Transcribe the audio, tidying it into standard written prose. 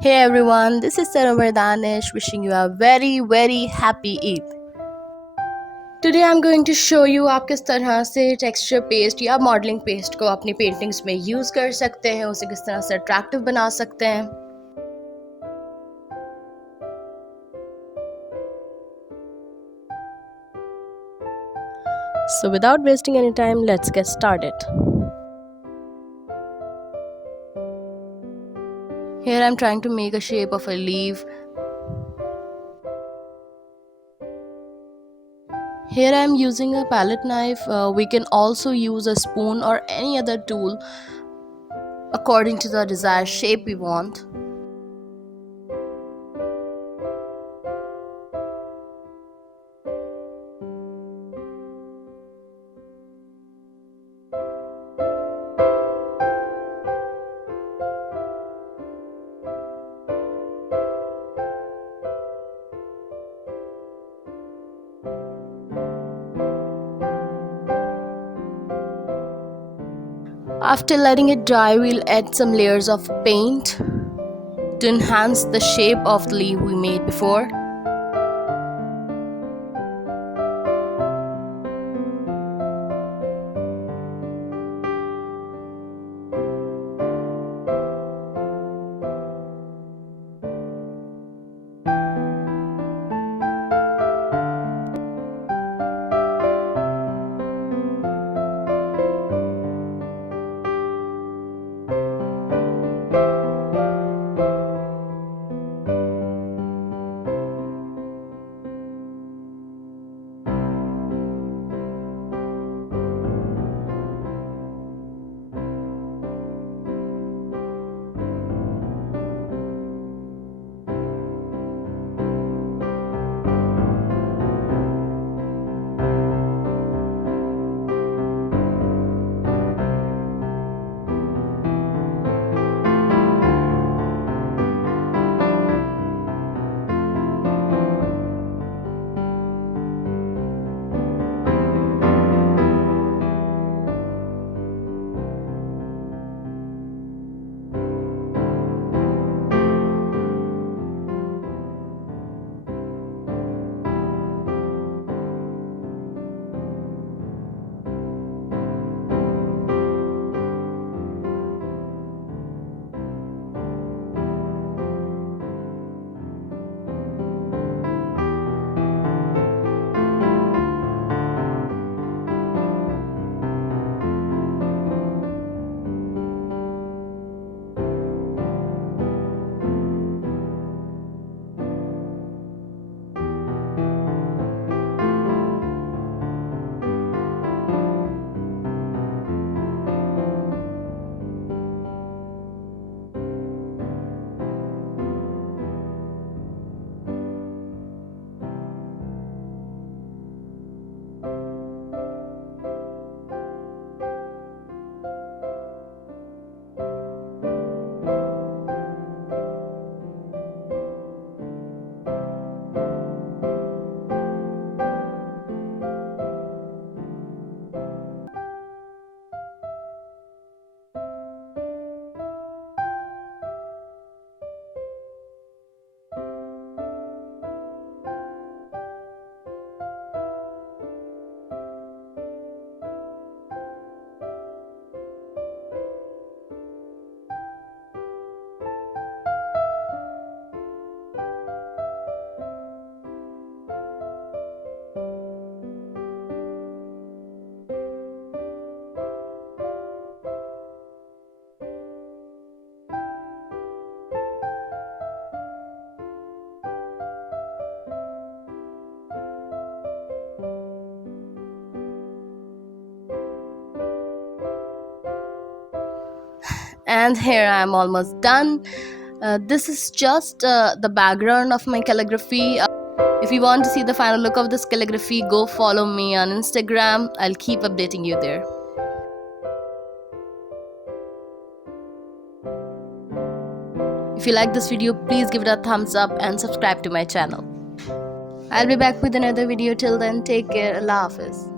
Hey everyone, this is Sarovar Danish wishing you a very happy Eid. Today I'm going to show you आप किस तरह से texture paste या modelling paste को अपनी paintings में यूज़ कर सकते हैं, उसे किस तरह से अट्रैक्टिव बना सकते हैं. So without wasting any time, let's get started. Here I'm trying to make a shape of a leaf. Here I am using a palette knife. We can also use a spoon or any other tool according to the desired shape we want. After letting it dry, we'll add some layers of paint to enhance the shape of the leaf we made before. And here I am almost done. This is just the background of my calligraphy. If you want to see the final look of this calligraphy, go follow me on Instagram. I'll keep updating you there. If you like this video, please give it a thumbs up and subscribe to my channel. I'll be back with another video. Till then, take care. Allah Hafiz.